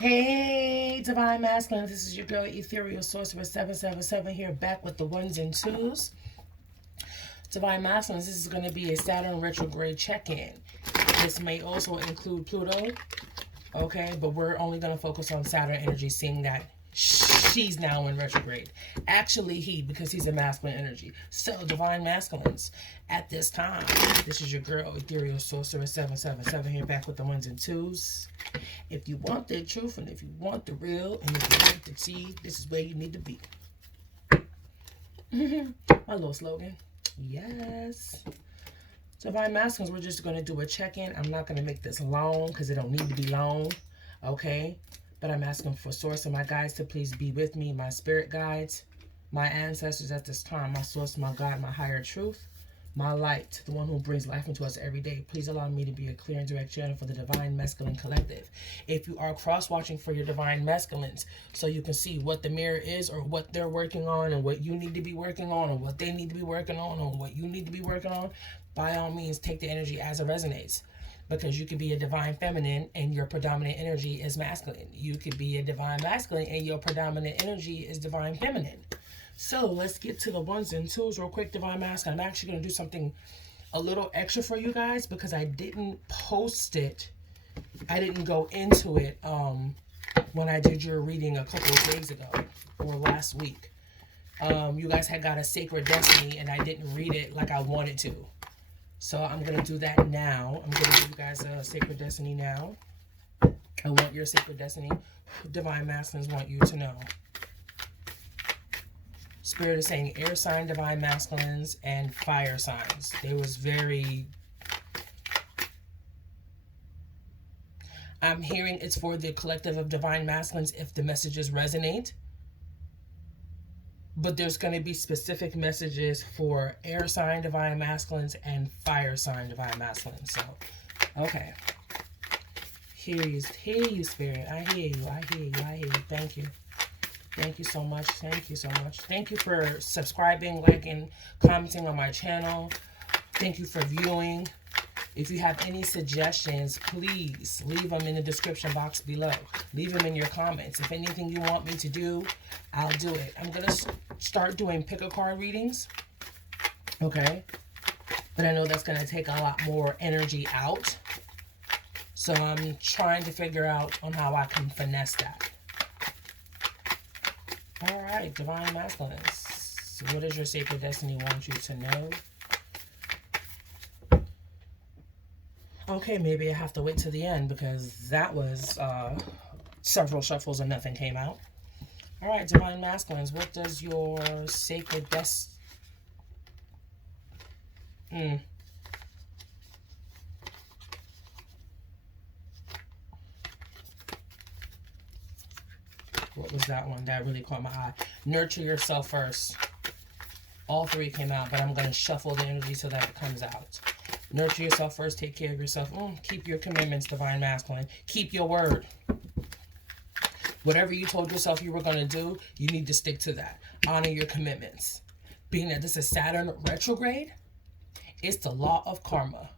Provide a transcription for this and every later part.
Hey, Divine Masculine, this is your girl, Ethereal Sorcerer 777 here, back with the ones and twos. Divine Masculine, this is going to be a Saturn retrograde check-in. This may also include Pluto, okay, but we're only going to focus on Saturn energy, seeing that she's now in retrograde. Actually, because he's a masculine energy. So, Divine Masculines, at this time, this is your girl, Ethereal Sorcerer 777 here, back with the ones and twos. If you want the truth and if you want the real and if you want the tea, this is where you need to be. My little slogan. Yes. Divine Masculines, we're just going to do a check-in. I'm not going to make this long because it don't need to be long. Okay? But I'm asking for source and my guides to please be with me. My spirit guides, my ancestors at this time, my source, my God, my higher truth, my light, the one who brings life into us every day. Please allow me to be a clear and direct channel for the Divine Masculine Collective. If you are cross-watching for your Divine Masculines, so you can see what the mirror is or what they're working on and what you need to be working on or what they need to be working on or what you need to be working on, by all means, take the energy as it resonates. Because you could be a divine feminine and your predominant energy is masculine. You could be a divine masculine and your predominant energy is divine feminine. So let's get to the ones and twos real quick, Divine Masculine. I'm actually going to do something a little extra for you guys because I didn't post it. I didn't go into it when I did your reading a couple of days ago or last week. You guys had got a Sacred Destiny and I didn't read it like I wanted to. So I'm going to do that now. I'm going to give you guys a Sacred Destiny now. I want your Sacred Destiny. Divine Masculines want you to know. Spirit is saying air sign, divine masculines, and fire signs. They was very... I'm hearing it's for the collective of divine masculines if the messages resonate. But there's going to be specific messages for air sign, divine masculines, and fire sign, divine masculines. So, okay. Hear you, Spirit. I hear you, I hear you, I hear you. Thank you. Thank you so much. Thank you so much. Thank you for subscribing, liking, commenting on my channel. Thank you for viewing. If you have any suggestions, please leave them in the description box below. Leave them in your comments. If anything you want me to do, I'll do it. I'm going to start doing pick a card readings. Okay? But I know that's going to take a lot more energy out. So I'm trying to figure out on how I can finesse that. All right, Divine Masculines. What does your Sacred Destiny want you to know? Okay, maybe I have to wait to the end because that was several shuffles and nothing came out. All right, Divine Masculines, what does your Sacred Destiny... What was that one? That really caught my eye. Nurture yourself first. All three came out, but I'm going to shuffle the energy so that it comes out. Nurture yourself first. Take care of yourself. Keep your commitments, Divine Masculine. Keep your word. Whatever you told yourself you were going to do, you need to stick to that. Honor your commitments. Being that this is Saturn retrograde, it's the law of karma.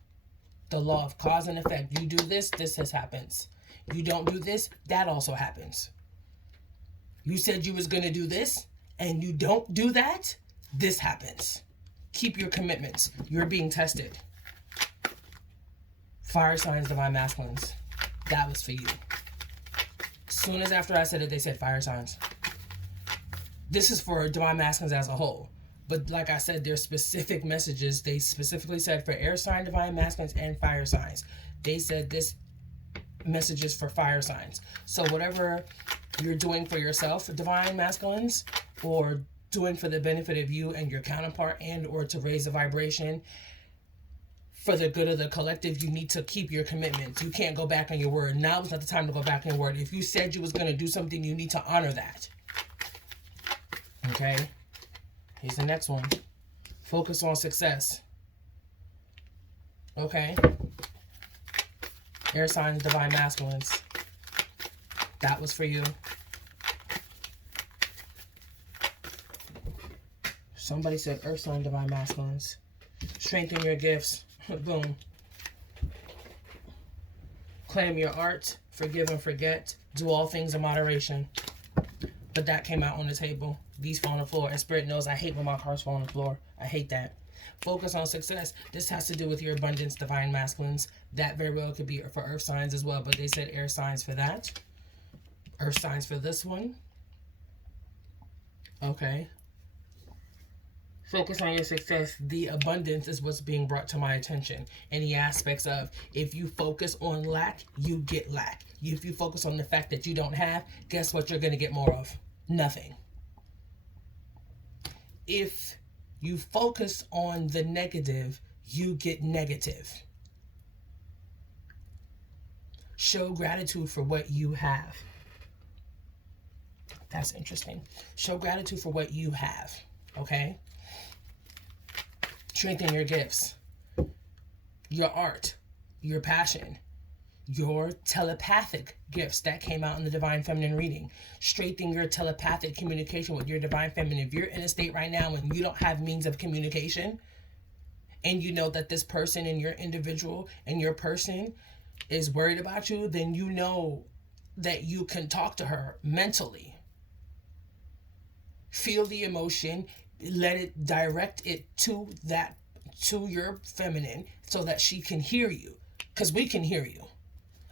The law of cause and effect. You do this, this happens. You don't do this, that also happens. You said you was going to do this, and you don't do that, this happens. Keep your commitments. You're being tested. Fire signs, Divine Masculines. That was for you. Soon as after I said it, they said fire signs. This is for Divine Masculines as a whole. But like I said, there's specific messages. They specifically said for air sign, Divine Masculines, and fire signs. They said this message is for fire signs. So whatever you're doing for yourself, Divine Masculines, or doing for the benefit of you and your counterpart and or to raise the vibration for the good of the collective, you need to keep your commitments. You can't go back on your word. Now is not the time to go back on your word. If you said you was going to do something, you need to honor that. Okay? Here's the next one. Focus on success. Okay? Air signs, Divine Masculines. That was for you. Somebody said Earth sign, Divine Masculines. Strengthen your gifts. Boom. Claim your art. Forgive and forget. Do all things in moderation. But that came out on the table. These fall on the floor. And Spirit knows I hate when my cards fall on the floor. I hate that. Focus on success. This has to do with your abundance, divine masculines. That very well could be for earth signs as well. But they said air signs for that. Earth signs for this one. Okay. Focus on your success. The abundance is what's being brought to my attention. Any aspects of, if you focus on lack, you get lack. If you focus on the fact that you don't have, guess what you're going to get more of? Nothing. If you focus on the negative, you get negative. Show gratitude for what you have. That's interesting. Show gratitude for what you have. Okay? Strengthen your gifts, your art, your passion, your telepathic gifts that came out in the Divine Feminine reading. Strengthen your telepathic communication with your Divine Feminine. If you're in a state right now and you don't have means of communication, and you know that this person and your individual and your person is worried about you, then you know that you can talk to her mentally. Feel the emotion. Let it direct it to your feminine so that she can hear you, because we can hear you,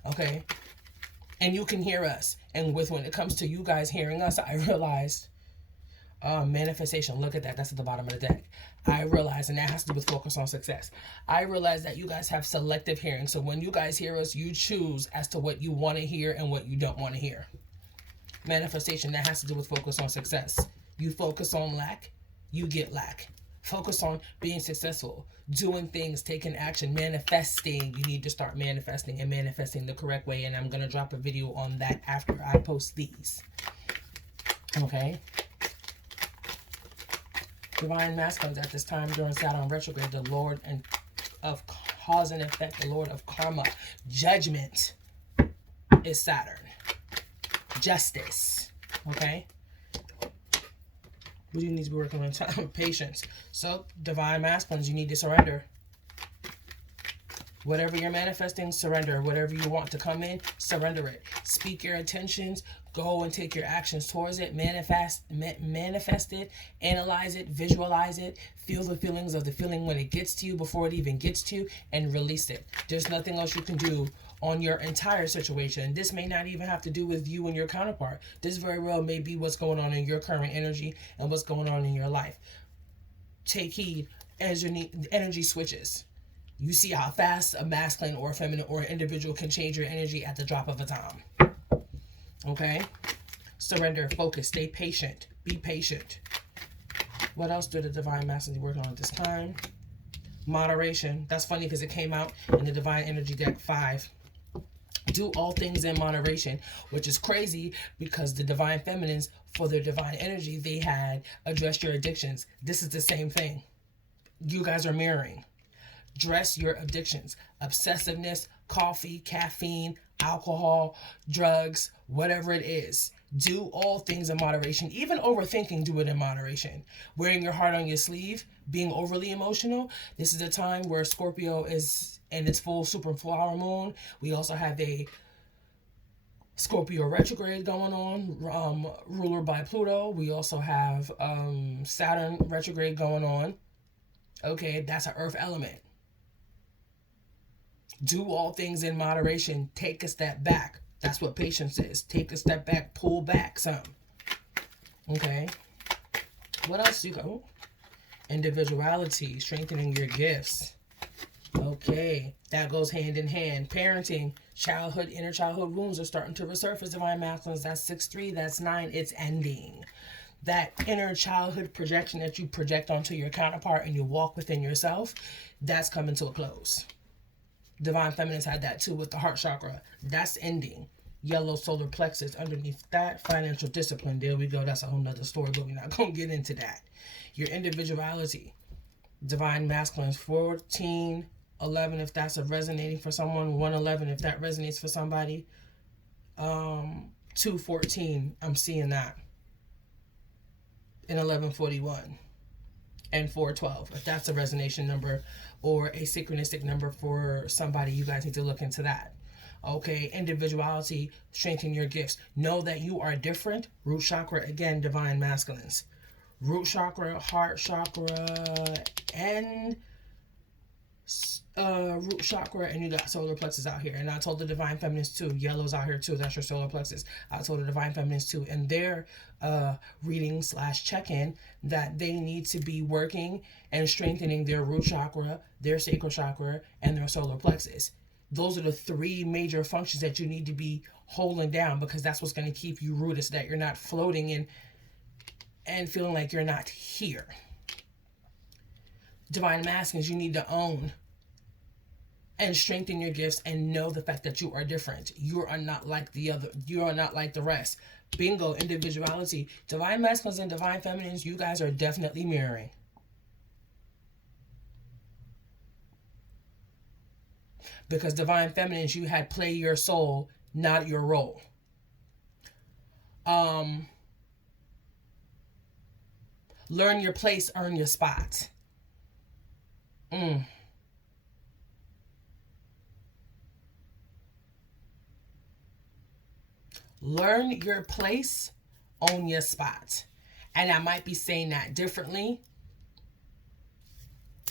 okay, and you can hear us. And when it comes to you guys hearing us, I realized manifestation. Look at that. That's at the bottom of the deck. I realized, and that has to do with focus on success. I realized that you guys have selective hearing. So when you guys hear us, you choose as to what you want to hear and what you don't want to hear. Manifestation, that has to do with focus on success. You focus on lack, you get lack. Focus on being successful, doing things, taking action, manifesting. You need to start manifesting and manifesting the correct way. And I'm going to drop a video on that after I post these. Okay. Divine masculines at this time during Saturn retrograde, the Lord of cause and effect, the Lord of karma, judgment is Saturn. Justice. Okay. What do you need to be working on? Time, patience. So, divine masculines, you need to surrender. Whatever you're manifesting, surrender. Whatever you want to come in, surrender it. Speak your intentions. Go and take your actions towards it. Manifest it. Analyze it. Visualize it. Feel the feelings of the feeling when it gets to you before it even gets to you, and release it. There's nothing else you can do on your entire situation. This may not even have to do with you and your counterpart. This very well may be what's going on in your current energy and what's going on in your life. Take heed as your energy switches. You see how fast a masculine or a feminine or an individual can change your energy at the drop of a dime. Okay? Surrender, focus, stay patient. Be patient. What else do the divine masculines work on at this time? Moderation. That's funny because it came out in the divine energy deck 5. Do all things in moderation, which is crazy because the divine feminines, for their divine energy, they had addressed your addictions. This is the same thing. You guys are mirroring. Dress your addictions. Obsessiveness, coffee, caffeine, alcohol, drugs, whatever it is. Do all things in moderation. Even overthinking, do it in moderation. Wearing your heart on your sleeve, being overly emotional. This is a time where Scorpio is in its full super flower moon. We also have a Scorpio retrograde going on, ruler by Pluto. We also have Saturn retrograde going on. Okay, that's an earth element. Do all things in moderation. Take a step back. That's what patience is. Take a step back, pull back some. Okay. What else you got? Oh. Individuality, strengthening your gifts. Okay. That goes hand in hand. Parenting, childhood, inner childhood wounds are starting to resurface. Divine masculines, that's 6-3, that's 9. It's ending. That inner childhood projection that you project onto your counterpart and you walk within yourself, that's coming to a close. Divine feminines had that too with the heart chakra. That's ending. Yellow solar plexus underneath that. Financial discipline. There we go. That's a whole nother story, but we're not going to get into that. Your individuality. Divine masculines. 14, 11 if that's resonating for someone. 111 if that resonates for somebody. 214. I'm seeing that. And 1141. And 412 if that's a resonation number or a synchronistic number for somebody. You guys need to look into that. Okay, individuality, strengthen your gifts. Know that you are different. Root chakra, again, divine masculines. Root chakra, heart chakra, and root chakra, and you got solar plexus out here. And I told the divine feminines too. Yellow's out here too. That's your solar plexus. I told the divine feminines too in their reading / check-in that they need to be working and strengthening their root chakra, their sacral chakra, and their solar plexus. Those are the 3 major functions that you need to be holding down, because that's what's going to keep you rooted, so that you're not floating in and feeling like you're not here. Divine masculines, you need to own and strengthen your gifts and know the fact that you are different. You are not like the other. You are not like the rest. Bingo, individuality. Divine masculines and divine feminines, you guys are definitely mirroring. Because divine feminines, you had play your soul, not your role. Learn your place, earn your spot. Learn your place, own your spot. And I might be saying that differently,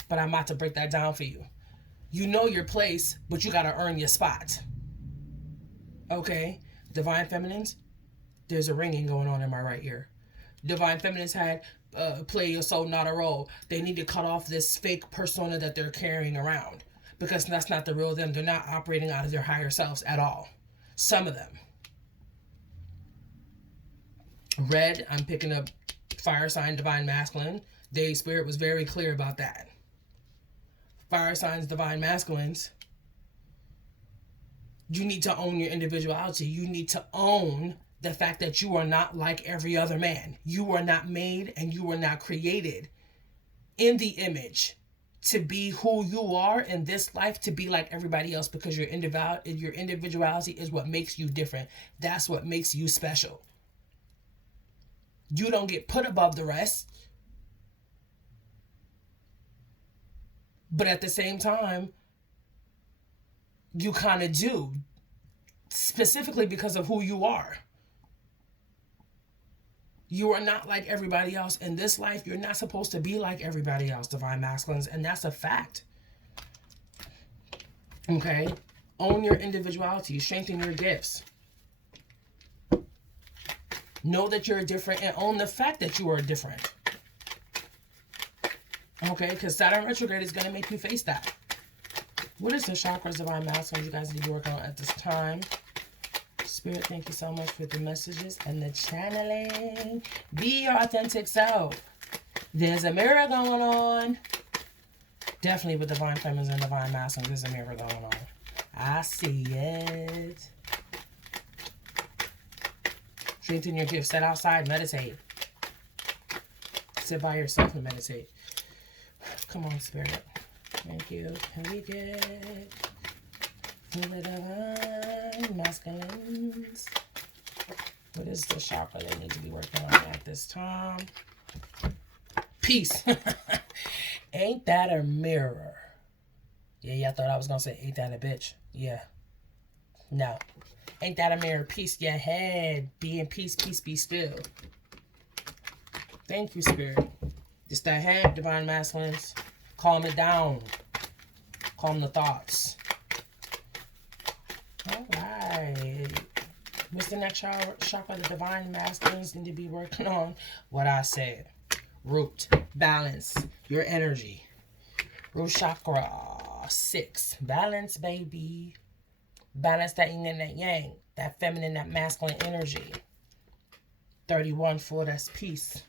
but I'm about to break that down for you. You know your place, but you got to earn your spot. Okay? Divine feminines, there's a ringing going on in my right ear. Divine feminines had play your soul, not a role. They need to cut off this fake persona that they're carrying around, because that's not the real them. They're not operating out of their higher selves at all. Some of them. Red, I'm picking up fire sign, divine masculine. Day Spirit was very clear about that. Fire signs, divine masculines. You need to own your individuality. You need to own the fact that you are not like every other man. You are not made and you are not created in the image to be who you are in this life, to be like everybody else, because your individuality is what makes you different. That's what makes you special. You don't get put above the rest. But at the same time, you kind of do, specifically because of who you are. You are not like everybody else. In this life, you're not supposed to be like everybody else, divine masculines, and that's a fact. Okay? Own your individuality. Strengthen your gifts. Know that you're different and own the fact that you are different. Okay? Because Saturn retrograde is going to make you face that. What is the chakras, divine masculines, you guys need to work on at this time? Spirit, thank you so much for the messages and the channeling. Be your authentic self. There's a mirror going on. Definitely with divine feminines and divine masculines, there's a mirror going on. I see it. Strengthen your gifts. Sit outside, meditate. Sit by yourself and meditate. Come on, Spirit. Thank you. Can we get the divine masculines? What is the chakra they need to be working on at this time? Peace. Ain't that a mirror? Yeah, I thought I was going to say, ain't that a bitch? Yeah. No. Ain't that a mirror? Peace your head. Be in peace. Peace be still. Thank you, Spirit. Just that head, divine masculines. Calm it down. Calm the thoughts. All right. What's the next chakra the divine masculines need to be working on? What I said. Root. Balance. Your energy. Root chakra 6. Balance, baby. Balance that yin and that yang. That feminine, that masculine energy. 31, 4, that's peace.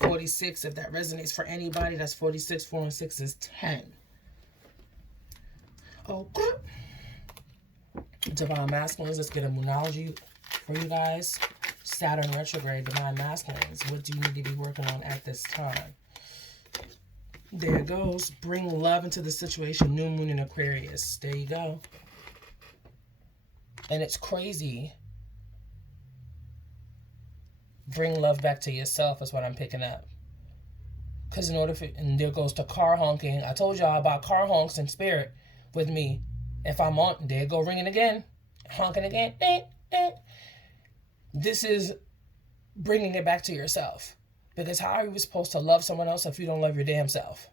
46, if that resonates for anybody, that's 46. 4 and 6 is 10. Okay. Divine masculines, let's get a moonology for you guys. Saturn retrograde, divine masculines. What do you need to be working on at this time? There it goes. Bring love into the situation. New moon in Aquarius. There you go. And it's crazy. Bring love back to yourself is what I'm picking up. Because in order for, and there goes to car honking. I told y'all about car honks in spirit with me. If I'm on, there go ringing again, honking again. This is bringing it back to yourself. Because how are you supposed to love someone else if you don't love your damn self?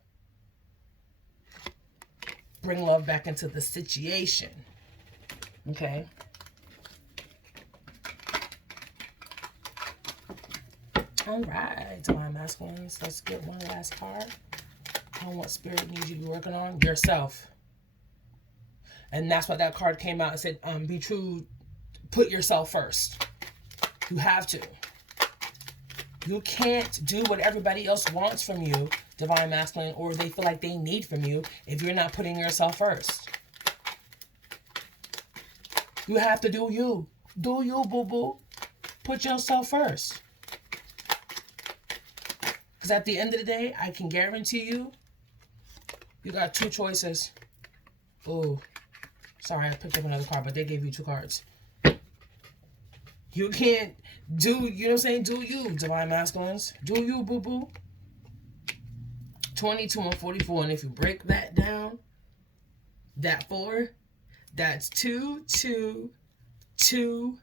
Bring love back into the situation. Okay? All right, Divine Masculines. Let's get one last card. On what spirit needs you to be working on? Yourself. And that's why that card came out and said, be true, put yourself first. You have to. You can't do what everybody else wants from you, Divine Masculine, or they feel like they need from you if you're not putting yourself first. You have to do you. Do you, boo-boo. Put yourself first. Because at the end of the day, I can guarantee you, you got two choices. Oh, sorry, I picked up another card, but they gave you two cards. You can't do, you know what I'm saying? Do you, Divine Masculines. Do you, boo-boo. 22 and 44. And if you break that down, that 4, that's 2, 2, 2,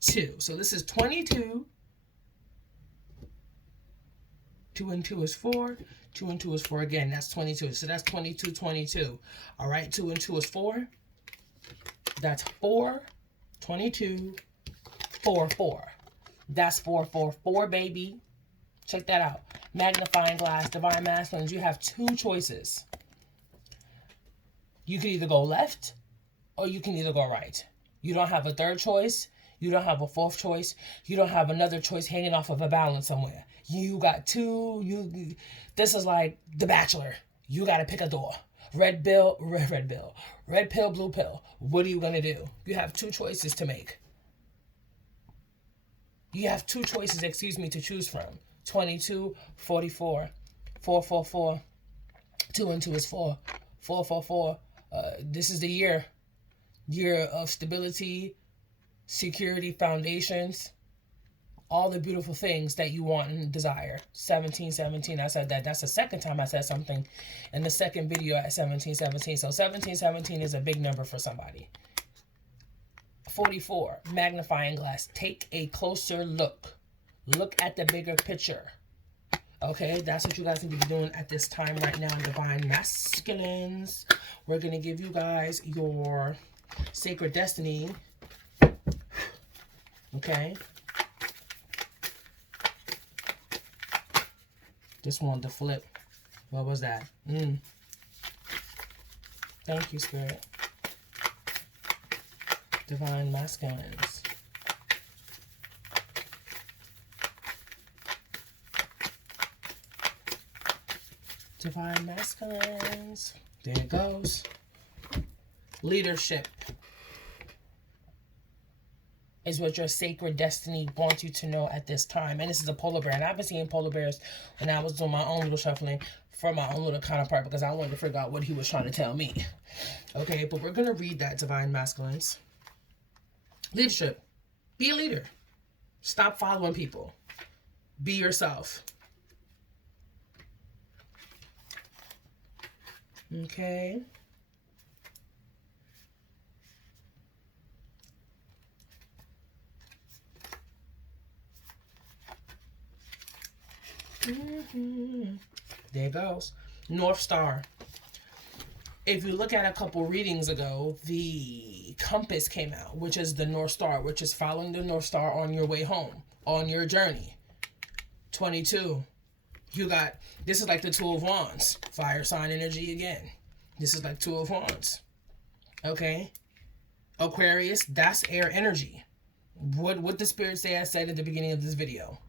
2. So this is 22. 2 and 2 is 4. 2 and 2 is 4 again. That's 22. So that's 22, 22. All right, 2 and 2 is 4. That's 4, 22, 4, 4. That's 4, 4, 4, baby. Check that out. Magnifying glass, Divine Masculines, you have two choices. You can either go left or you can either go right. You don't have a third choice. You don't have a fourth choice. You don't have another choice hanging off of a balance somewhere. You got two. This is like The Bachelor. You got to pick a door. Red pill, blue pill. What are you going to do? You have two choices to make. You have two choices, to choose from. 22, 44, 4, 4, 4. 2 and 2 is 4. 4, 4, 4. This is the year of stability, security, foundations, all the beautiful things that you want and desire. 17, 17. I said that. That's the second time I said something in the second video at 17, 17. So 17, 17 is a big number for somebody. 44, magnifying glass. Take a closer look. Look at the bigger picture. Okay, that's what you guys need to be doing at this time right now, Divine Masculines. We're going to give you guys your Sacred Destiny. Okay. Just wanted to flip. What was that? Thank you, Spirit. Divine Masculines. Divine Masculines. There it goes. Leadership is what your sacred destiny wants you to know at this time. And this is a polar bear. And I've been seeing polar bears when I was doing my own little shuffling for my own little counterpart because I wanted to figure out what he was trying to tell me. Okay, but we're going to read that, Divine Masculines. Leadership. Be a leader. Stop following people. Be yourself. Okay. There it goes. North Star. If you look at a couple readings ago, the compass came out, which is the North Star, which is following the North Star on your way home, on your journey. 22. You got, this is like the Two of Wands. Fire sign energy again. This is like Two of Wands. Okay. Aquarius, that's air energy. What the Spirit say I said at the beginning of this video.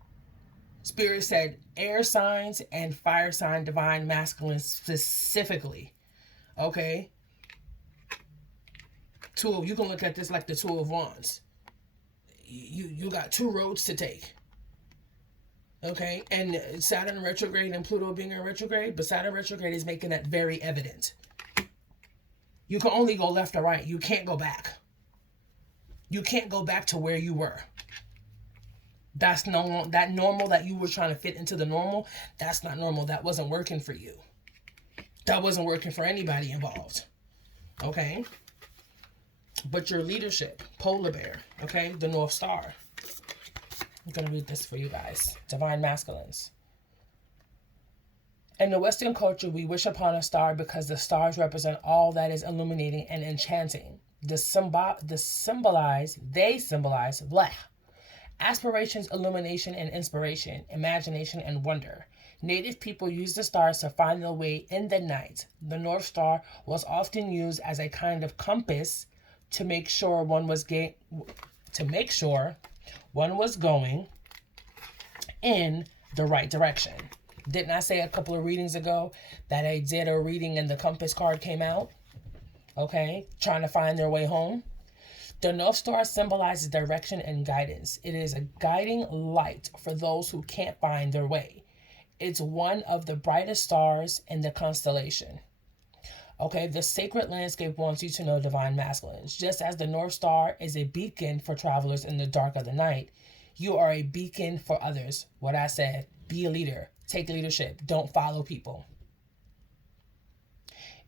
Spirit said air signs and fire sign Divine Masculine specifically. Okay. You can look at this like the Two of Wands. You got two roads to take. Okay, and Saturn retrograde and Pluto being in retrograde, but Saturn retrograde is making that very evident. You can only go left or right. You can't go back. You can't go back to where you were. That's normal. That normal that you were trying to fit into the normal, that's not normal. That wasn't working for you. That wasn't working for anybody involved. Okay? But your leadership, polar bear, okay? The North Star. I'm going to read this for you guys. Divine masculines. In the Western culture, we wish upon a star because the stars represent all that is illuminating and enchanting. They symbolize blah, aspirations, illumination, and inspiration, imagination, and wonder. Native people used the stars to find their way in the night. The North Star was often used as a kind of compass to make sure one was going in the right direction. Didn't I say a couple of readings ago that I did a reading and the compass card came out? Okay, trying to find their way home. The North Star symbolizes direction and guidance. It is a guiding light for those who can't find their way. It's one of the brightest stars in the constellation. Okay, the sacred landscape wants you to know, divine masculines. Just as the North Star is a beacon for travelers in the dark of the night, you are a beacon for others. What I said, be a leader. Take leadership. Don't follow people.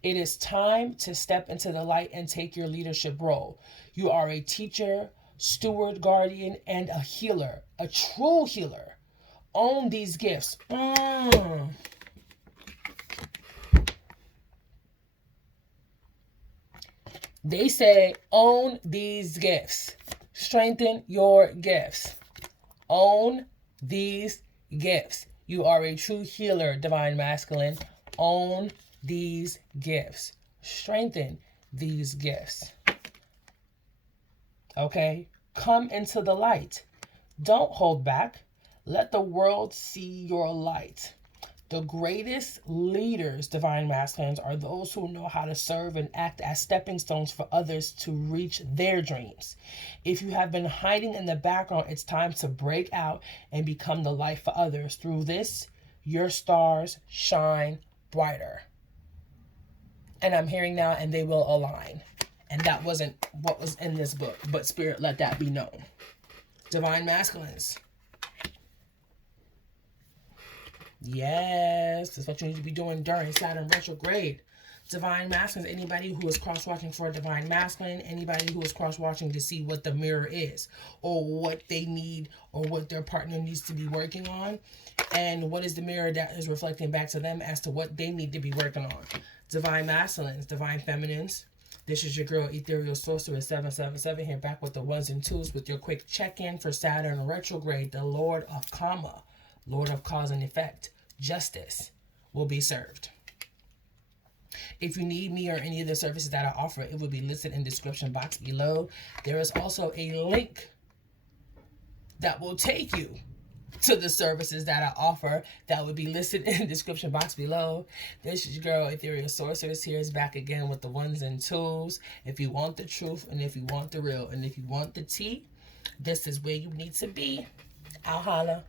It is time to step into the light and take your leadership role. You are a teacher, steward, guardian, and a healer. A true healer. Own these gifts. They say, own these gifts. Strengthen your gifts. Own these gifts. You are a true healer, divine masculine. Own these gifts. Strengthen these gifts. Okay? Come into the light. Don't hold back. Let the world see your light. The greatest leaders, divine masculines, are those who know how to serve and act as stepping stones for others to reach their dreams. If you have been hiding in the background, it's time to break out and become the light for others. Through this, your stars shine brighter. And I'm hearing now, and they will align. And that wasn't what was in this book, but Spirit, let that be known. Divine masculines. Yes, that's what you need to be doing during Saturn retrograde. Divine masculines, anybody who is cross-watching for a divine masculine, anybody who is cross-watching to see what the mirror is, or what they need, or what their partner needs to be working on, and what is the mirror that is reflecting back to them as to what they need to be working on. Divine masculines, divine feminines, this is your girl, Ethereal Sorceress 777, here back with the ones and twos with your quick check-in for Saturn retrograde, the Lord of Karma, Lord of cause and effect, justice will be served. If you need me or any of the services that I offer, it will be listed in the description box below. There is also a link that will take you to the services that I offer that will be listed in the description box below. This is your girl, Ethereal Sorceress, here is back again with the ones and twos. If you want the truth, and if you want the real, and if you want the tea, this is where you need to be. I'll holla.